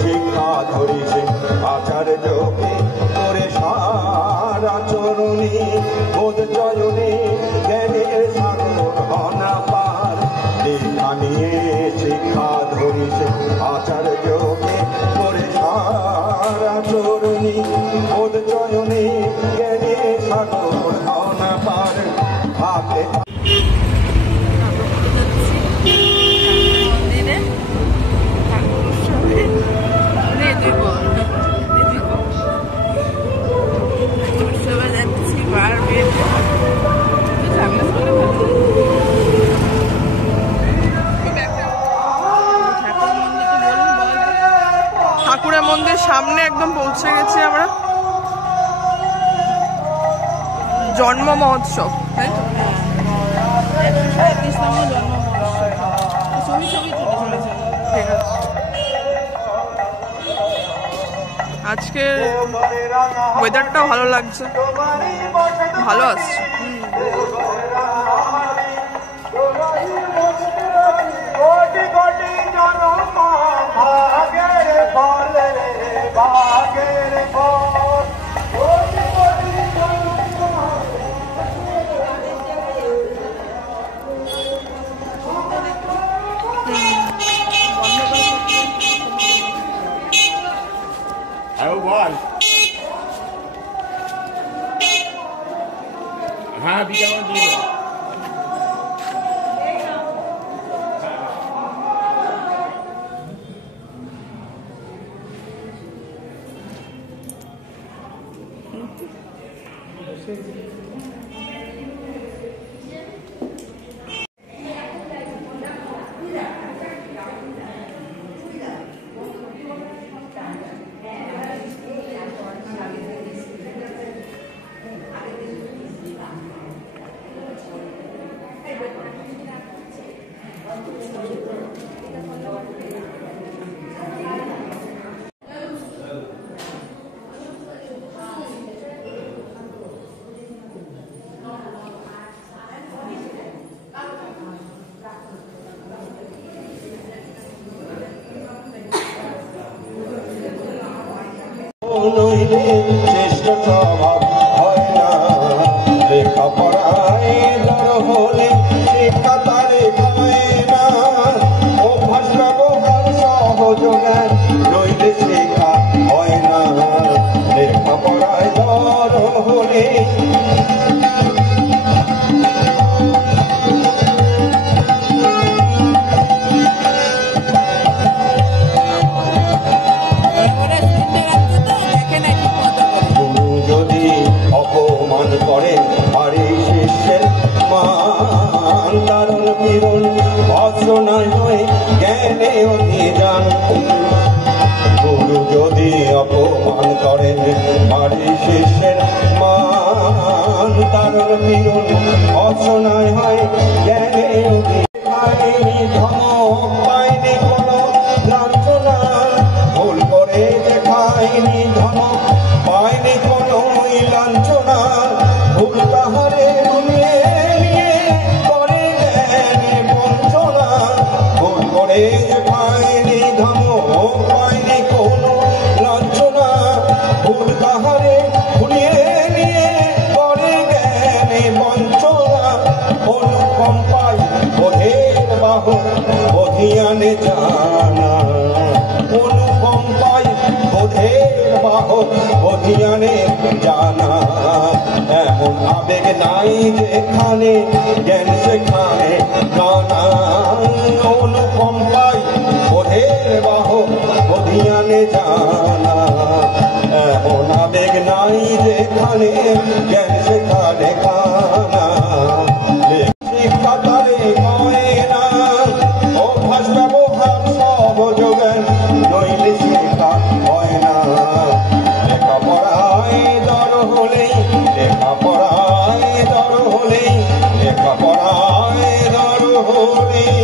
শিক্ষা ধরিছে আচার্যকে করে সারা চরণী বোধ চয়নে জ্ঞানের সাগর অনাপার। দীক্ষা নিয়ে শিক্ষা ধরিছে আচার্যকে করে সারা চরণী বোধ চয়নে জ্ঞানের সাগর অনাপার। হাতে ঠাকুরের মন্দির সামনে একদম পৌঁছে গেছি আমরা। জন্ম মহোৎসব, তাই তো? আজকে ওয়েদারটাও ভালো লাগছে, ভালো আসছে। हाँ भी क्या শ্রেষ্ঠ স্বভাব হয় না। লেখাপড়ায় দর হলে শিক্ষা তারে হয় না। অভ্যাস ব্যবহার সহজ জ্ঞান নইলে শেখা হয় না। লেখাপড়ায় দর হলে করেন আরে শিষ্যের মান দারুণ পীড়ন অশ্রনায় হয় জ্ঞানে অধিযান। গুরু যদি অপমান করেন আরে শিষ্যের মান দারুণ পীড়ন অশ্রনায় হয় জ্ঞানে অধিযান। ধমক পায়নি কোনো লাঞ্ছনা, ভুল করে দেখায়নি ধমক পায়নি কোনো লাঞ্ছনা। ভুল তাহারে ভুলিয়ে নিয়ে করে জ্ঞানে বঞ্চনা। ভুল করে পায়নি ধমক পায়নি কোনো লাঞ্ছনা। ভুল তাহারে ভুলিয়ে নিয়ে করে জ্ঞানে বঞ্চনা। অনুকম্পায় বোধের বাহন বধিয়ানে জানা। অনুকম্পায় বোধের বাহন বধিয়ানে জানা। এমন আবেগ নাই যেখানে জ্ঞান শেখায় জানা। অনুকম্পায় বোধের বাহন বধিয়ানে জানা। এমন আবেগ নাই যেখানে জ্ঞান শেখানে কানা। শিক্ষা তারে কয় না, অভ্যাস ব্যবহার সহজ জ্ঞান নইলে শেখা হয় না। লেখাপড়ায় দর হলেই লেখাপড়ায় দর হলেই লেখাপড়ায় দর হলেই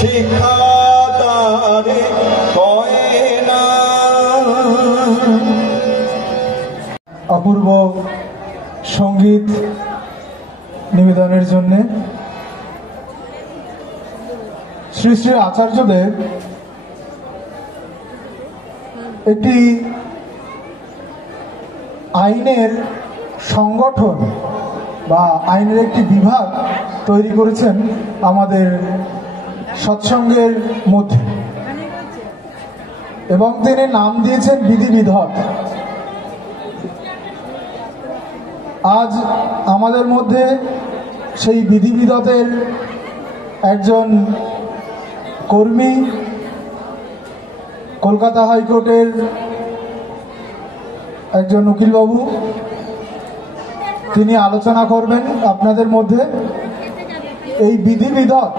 শিক্ষা তারে কয় না। অপূর্ব সঙ্গীত নিবেদনের জন্য শ্রী শ্রী আচার্যদেব একটি আইনের সংগঠন বা আইনের একটি বিভাগ তৈরি করেছেন আমাদের সৎসঙ্গের মধ্যে, এবং তিনি নাম দিয়েছেন বিধিবিধক। আজ আমাদের মধ্যে সেই বিধিবিধকের একজন কর্মী, কলকাতা হাইকোর্টের একজন উকিলবাবু, তিনি আলোচনা করবেন আপনাদের মধ্যে এই বিধিবিধক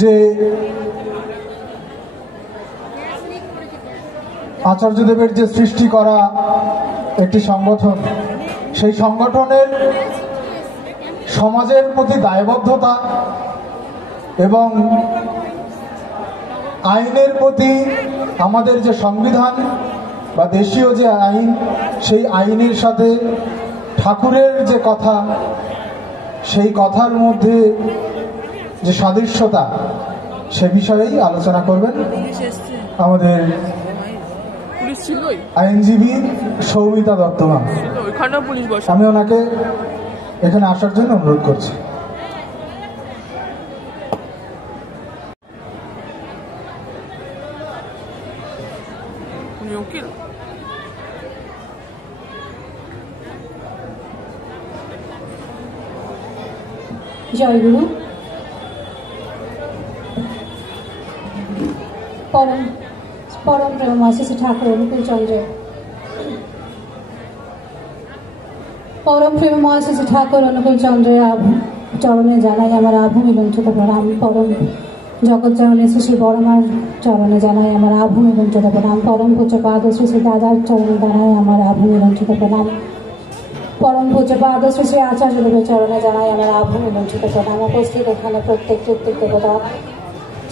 যে আচার্যদেবের যে সৃষ্টি করা একটি সংগঠন, সেই সংগঠনের সমাজের প্রতি দায়বদ্ধতা এবং আইনের প্রতি আমাদের যে সংবিধান বা দেশীয় যে আইন, সেই আইনের সাথে ঠাকুরের যে কথা, সেই কথার মধ্যে যে সাদৃশ্যতা, সে বিষয়েই আলোচনা করবেন আমাদের আইনজীবী সৌমিতা দত্ত ম্যাম। আমি ওনাকে এখানে আসার জন্য অনুরোধ করছি। জয়গুরু। পরম প্রেমময় শ্রী ঠাকুর অনুকূল চন্দ্রের চরণে জানাই আমার আভু মিলঞ্চিত প্রণাম। পরম জগৎ চরণে শ্রী বড়মার চরণে জানাই আমার আভু মিলঞ্চিত প্রণাম। পরম পূজ্যপাদ শ্রী দাদার চরণে জানাই আমার আভু মিলঞ্চিত প্রণাম। পরম পূজ্যপাদ শ্রী আচার্যদেবের চরণে জানাই আমার আভু মিলঞ্চিত প্রণাম। উপস্থিত এখানে প্রত্যেক দেবতা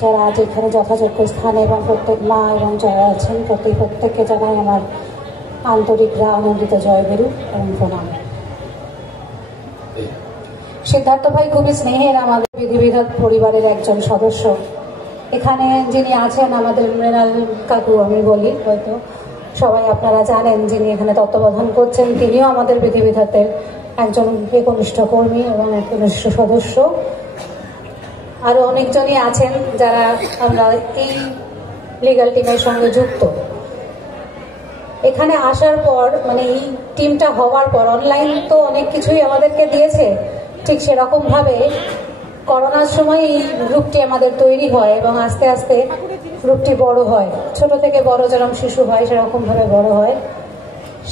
যারা আজ এখানে যথাযোগ্য স্থানে এবং প্রত্যেক মা এবং যারা আছেন প্রত্যেককে জানাই আমার আন্তরিক আনন্দিত জয়গুরু এবং প্রণাম। সিদ্ধার্থ ভাই খুবই স্নেহের আমাদের বিধিবিধক পরিবারের একজন সদস্য। এখানে যিনি আছেন আমাদের মৃণাল কাকু, আমি বলি, হয়তো সবাই আপনারা জানেন, যিনি এখানে তত্ত্বাবধান করছেন, তিনিও আমাদের বিধিবিধকের একজন একনিষ্ঠ কর্মী এবং একনিষ্ঠ সদস্য। আরো অনেকজনই আছেন যারা আমরা এই লিগ্যাল টিমের সঙ্গে যুক্ত। এখানে আসার পর মানে এই টিমটা হওয়ার পর অনলাইন তো অনেক কিছুই আমাদেরকে দিয়েছে, ঠিক সেরকম ভাবে করোনার সময় এই গ্রুপটি আমাদের তৈরি হয় এবং আস্তে আস্তে গ্রুপটি বড় হয়, ছোট থেকে বড় যেরকম শিশু হয় সেরকম ভাবে বড় হয়।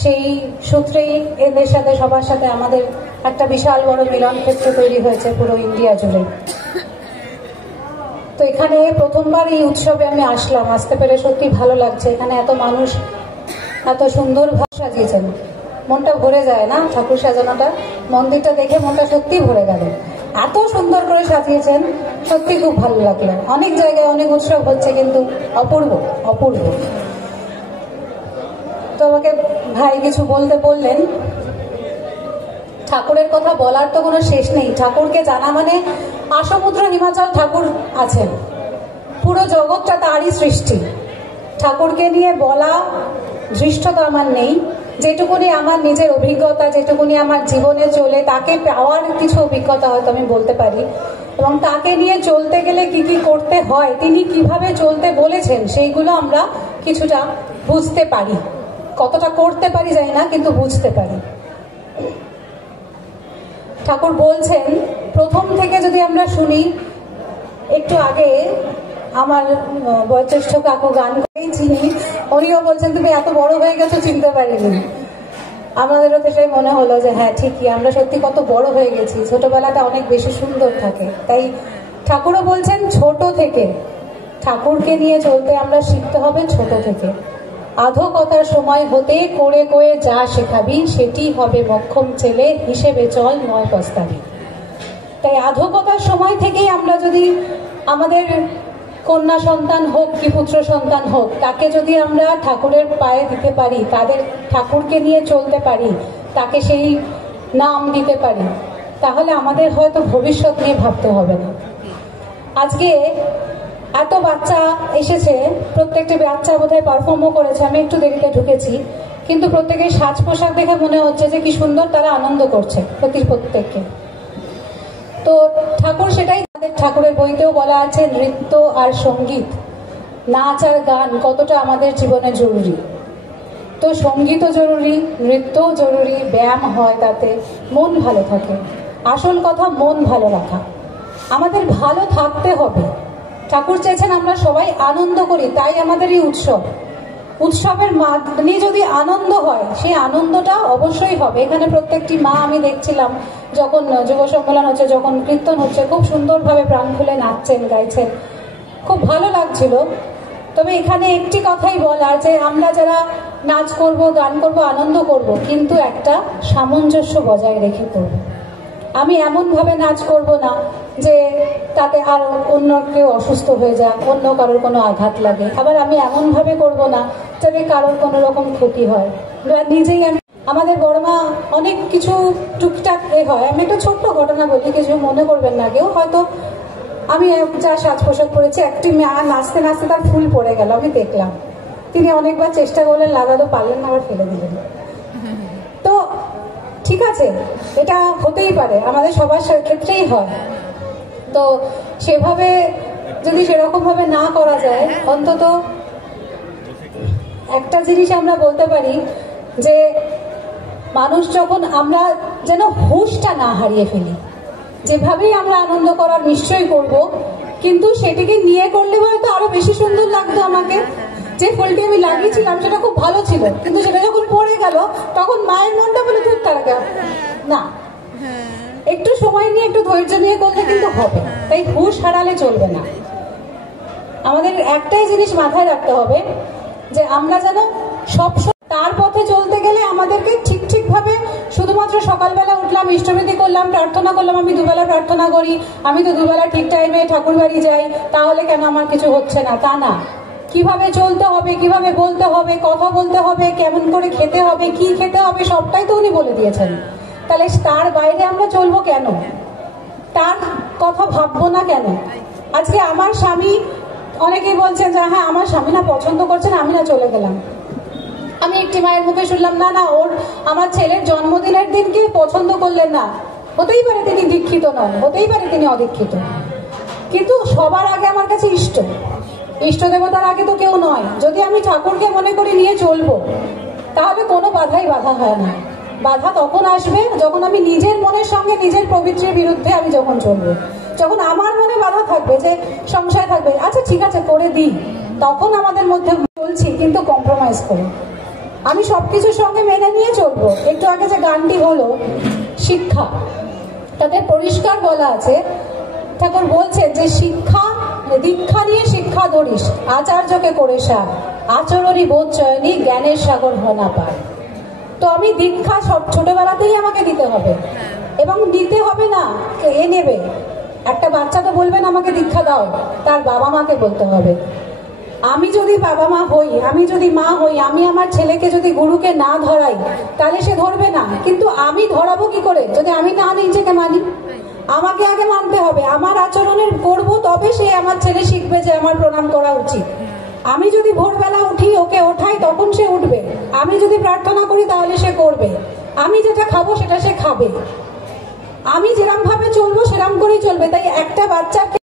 সেই সূত্রেই এদের সাথে সবার সাথে আমাদের একটা বিশাল বড় মিলন ক্ষেত্র তৈরি হয়েছে পুরো ইন্ডিয়া জুড়ে। তো এখানে প্রথমবার এই উৎসবে আমি আসলাম, আসতে পেরে সত্যি ভালো লাগছে। এখানে এত মানুষ এত সুন্দর ভাবে সাজিয়েছেন, মনটা ভরে যায় না? ঠাকুর সাজানোটা, মন্দিরটা দেখে মনটা সত্যি ভরে গেল। এত সুন্দর করে সাজিয়েছেন, সত্যি খুব ভালো লাগলো। অনেক জায়গায় অনেক উৎসব হচ্ছে, কিন্তু অপূর্ব অপূর্ব। তো আমাকে ভাই কিছু বলতে বললেন। ঠাকুরের কথা বলার তো কোনো শেষ নেই। ঠাকুরকে জানা মানে আসমুদ্র হিমাচল ঠাকুর আছেন, পুরো জগৎটা তারই সৃষ্টি। ঠাকুরকে নিয়ে বলা ধৃষ্টতা আমার নেই। যেটুকুনি আমার নিজের অভিজ্ঞতা, যেটুকুনি আমার জীবনে চলে, তাকে পাওয়ার কিছু অভিজ্ঞতা হয়তো আমি বলতে পারি, এবং তাকে নিয়ে চলতে গেলে কি কি করতে হয়, তিনি কিভাবে চলতে বলেছেন, সেইগুলো আমরা কিছুটা বুঝতে পারি। কতটা করতে পারি জানি না, কিন্তু বুঝতে পারি। ঠাকুর বলছেন প্রথম থেকে যদি আমরা শুনি, একটু আগে আমার বয়োজ্যেষ্ঠ কাকু গান করেই চিনি, উনিও বলছেন তুমি এত বড় হয়ে গেছো চিনতে পারিনি। আমাদেরও তো সেই মনে হলো যে হ্যাঁ ঠিকই, আমরা সত্যি কত বড় হয়ে গেছি। ছোটবেলাটা অনেক বেশি সুন্দর থাকে। তাই ঠাকুরও বলছেন ছোট থেকে ঠাকুরকে নিয়ে চলতে আমরা শিখতে হবে, ছোট থেকে। আধো-কথার সময় হতে করে করে যা শেখাবি, সেটি হবে মক্ষম ছেলে, হিসেবে চল নয় পস্তাবি। তাই আধো-কথার সময় থেকেই আমরা যদি আমাদের কন্যা সন্তান হোক কি পুত্র সন্তান হোক, তাকে যদি আমরা ঠাকুরের পায়ে দিতে পারি, তাদের ঠাকুরকে নিয়ে চলতে পারি, তাকে সেই নাম দিতে পারি, তাহলে আমাদের হয়তো ভবিষ্যৎ নিয়ে ভাবতে হবে না। আজকে এত বাচ্চা এসেছে, প্রত্যেকটি বাচ্চা বোধহয় পারফর্মও করেছে, আমি একটু দেরিতে ঢুকেছি, কিন্তু প্রত্যেকের সাজ পোশাক দেখে মনে হচ্ছে যে কি সুন্দর তারা আনন্দ করছে প্রত্যেককে। তো ঠাকুর সেটাই, আমাদের ঠাকুরের বইতেও বলা আছে নৃত্য আর সঙ্গীত, নাচ আর গান কতটা আমাদের জীবনে জরুরি। তো সঙ্গীতও জরুরি, নৃত্যও জরুরি, ব্যায়াম হয়, তাতে মন ভালো থাকে। আসল কথা মন ভালো রাখা, আমাদের ভালো থাকতে হবে। ঠাকুর চেয়েছেন আমরা সবাই আনন্দ করি, তাই আমাদের এই উৎসবের মানে যদি আনন্দ হয়, সেই আনন্দটা অবশ্যই হবে। এখানে প্রত্যেকটি মা আমি দেখছিলাম যখন যুব সম্মেলন হচ্ছে, যখন কীর্তন হচ্ছে, খুব সুন্দরভাবে প্রাণ খুলে নাচছেন, গাইছেন, খুব ভালো লাগছিল। তবে এখানে একটি কথাই বলার, যে আমরা যারা নাচ করব, গান করব, আনন্দ করব, কিন্তু একটা সামঞ্জস্য বজায় রেখে করব। আমি এমনভাবে নাচ করব না যে তাতে আর অন্য কেউ অসুস্থ হয়ে যায়, অন্য কারোর কোনো আঘাত লাগে। আবার আমি এমনভাবে করব না যাতে কারোর কোনো রকম ক্ষতি হয়। নিজেই আমাদের বড় মা অনেক কিছু টুকটাক হয়। আমি একটা ছোট্ট ঘটনা বলি, কিছু মনে করবেন না কেউ। হয়তো আমি যা সাজ পোশাক পরেছি, একটি মেয়ে নাচতে নাচতে তার ফুল পড়ে গেল, আমি দেখলাম। তিনি অনেকবার চেষ্টা করলেন, লাগাতে পারলেন না, আবার ফেলে দিলেন। তো ঠিক আছে, এটা হতেই পারে, আমাদের সবার ক্ষেত্রেই হয়। তো সেভাবে যদি সেরকম ভাবে না করা যায়, অন্তত একটা জিনিস আমরা বলতে পারি যে মানুষ যখন, আমরা যেন হুঁশটা না হারিয়ে ফেলি। যেভাবেই আমরা আনন্দ করার নিশ্চয়ই করব, কিন্তু সেটিকে নিয়ে করলে হয়তো আরো বেশি সুন্দর লাগতো আমাকে। যে ফুলটি আমি লাগিয়েছিলাম সেটা খুব ভালো ছিল, কিন্তু সেটা যখন পড়ে গেল তখন মায়ের মনটা বলে দূর তার না, একটু সময় নিয়ে, একটু ধৈর্য নিয়ে করলে কিন্তু হবে। তাই হুঁশ হারালে চলবে না। আমাদের একটাই জিনিস মাথায় রাখতে হবে, যে আমরা যেন সব তার পথে চলতে গেলে আমাদেরকে ঠিক ভাবে, শুধুমাত্র সকালবেলা উঠলাম, ইষ্টবিধি করলাম, প্রার্থনা করলাম, আমি দুবেলা প্রার্থনা করি, আমি তো দুবেলা ঠিক টাইমে ঠাকুর বাড়ি যাই, তাহলে কেন আমার কিছু হচ্ছে না, তা না। কিভাবে চলতে হবে, কিভাবে বলতে হবে, কথা বলতে হবে, কেমন করে খেতে হবে, কি খেতে হবে, সবটাই তো উনি বলে দিয়েছেন। তাহলে তার বাইরে আমরা চলবো কেন? তার কথা ভাববো না কেন? আজকে আমার স্বামী, অনেকেই বলছেন যে হ্যাঁ আমার স্বামী না পছন্দ করছেন, আমি না চলে গেলাম। আমি একটি মায়ের মুখে শুনলাম, না ওর আমার ছেলের জন্মদিনের দিনকে পছন্দ করলেন না। হতেই পারে তিনি দীক্ষিত নন, হতেই পারে তিনি অদীক্ষিত, কিন্তু সবার আগে আমার কাছে ইষ্ট দেবতার আগে তো কেউ নয়। যদি আমি ঠাকুরকে মনে করি নিয়ে চলবো, তাহলে কোনো বাধা হয় না। বাধা তখন আসবে যখন আমি নিজের মনের সঙ্গে, নিজের প্রবৃত্তির বিরুদ্ধে আমি যখন চলবো। যখন আমার মনে বাধা থাকবে, যে সংশয় থাকবে, আচ্ছা ঠিক আছে করে দিই, তখন আমাদের মধ্যে চলছি, কিন্তু কম্প্রোমাইজ করি। আমি সবকিছুর সঙ্গে মেনে নিয়ে চলবো। একটু আগে যে গানটি হলো শিক্ষা, তাতে পরিষ্কার বলা আছে, ঠাকুর বলছেন যে দীক্ষা নিয়ে শিক্ষা ধরিস, আচার্যকে করে সার, আচরণই বোধ চয়নি, জ্ঞানের সাগর হনা পার। তো আমি দীক্ষা সব ছোটবেলাতেই আমাকে দিতে হবে, এবং দিতে হবে না এ নেবে। একটা বাচ্চা তো বলবেন আমাকে দীক্ষা দাও, তার বাবা মাকে বলতে হবে। আমি যদি বাবা মা হই, আমি যদি মা হই, আমি আমার ছেলেকে যদি গুরুকে না ধরাই, তাহলে সে ধরবে না। কিন্তু আমি ধরাবো কি করে যদি আমি না নিজেকে মানি? আমাকে আগে মানতে হবে, আমার আচরণের করব, তবে সে আমার ছেলে শিখবে যে আমার প্রণাম করা উচিত। আমি যদি ভোরবেলা উঠি, ওকে ওঠাই, তখন সে উঠবে। আমি যদি প্রার্থনা করি, তাহলে সে করবে। আমি যেটা খাবো সেটা সে খাবে। আমি যেরকম ভাবে চলবো সেরকম করেই চলবে। তাই একটা বাচ্চাকে